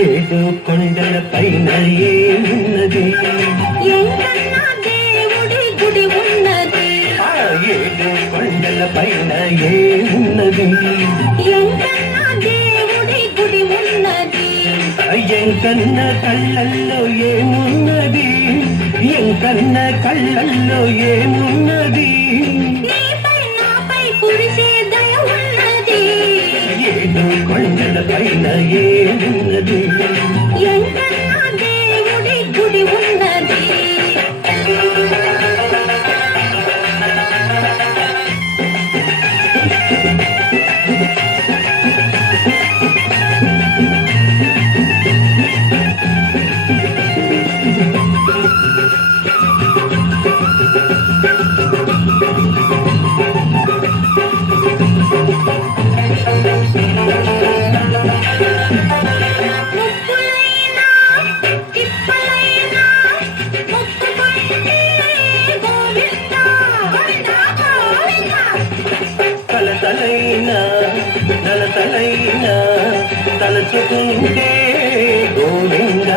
ఏడు కొండల పైన ఏమున్నది? దేవుడి గుడి ఉన్నది. ఏడు కొండల పైన ఏమున్నది? దేవుడి గుడి ఉన్నది. ఎంకన్న కళ్ళల్లో ఏమున్నది? ఎంకన్న కళ్ళల్లో ఏమున్నది? ఏడు కొండల పైన ఏమున్నది? దేవుడి గుడి ఉన్నది. తలతలైనా నలతలైనా తలచుకుంటే గోవింద.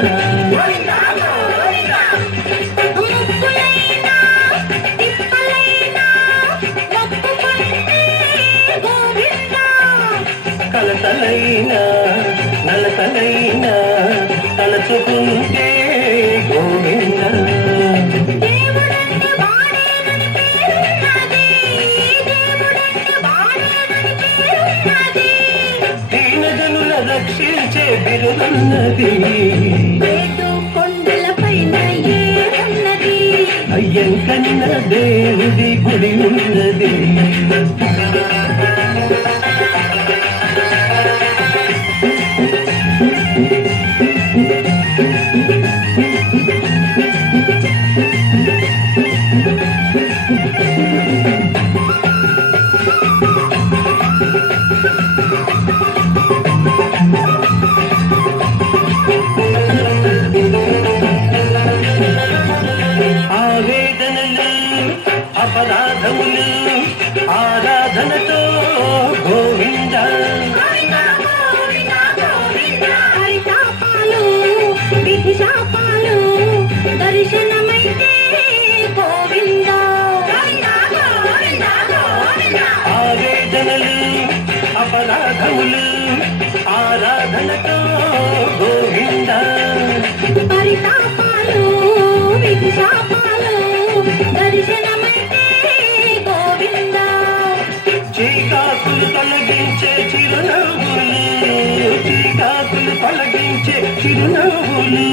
కలతలైనా నలతలైనా తలచుకుంటే గోవింద. రక్షించే బిరుదున్నది. కొండల పైన ఏమున్నది? అయ్యంకన్న దేవుడి గుడి ఉన్నది. ఆవేదనలు అపరాధములు ఆరాధనతో గోవింద. దర్శనమైతే గోవింద. ఆవేదనలు అపరాధములు ఆరాధనతో గోవింద. పరితాపాలు విశాపాలు దర్శనమైతే గోవింద. చీకాకులు తొలగించే చిరునవ్వులు, చీకాకులు తొలగించే చిరునవ్వులు.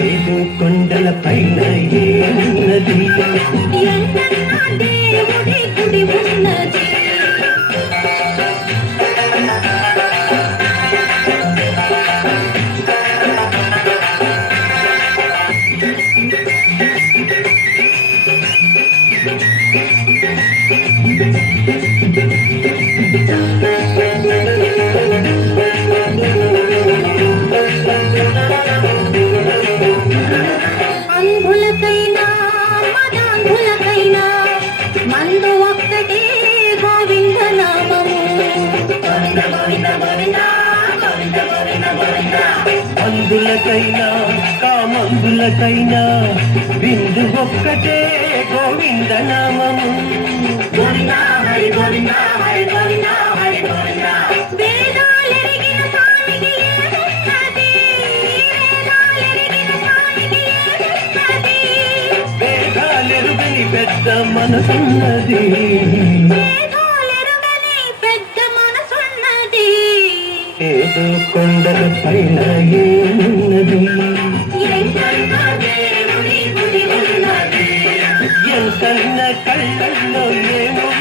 ఏడు కొండల పైన ఏమున్నది? దేవుడి గుడి ఉన్నది. అంధులకైనా మదాంధులకైనా మందు ఒక్కటే గోవింద నామము. అందులకైనా కామందులకైనా బిందు ఒక్కటే గోవింద నామము. వేదాలెరిగిన స్వామికి ఏమున్నది? వేదాలెరుగని పెద్ద మనసున్నది. ఏదో కొండల పైన ఏమున్నది? ఎంకన్న కళ్ళల్లో ఏమున్నది?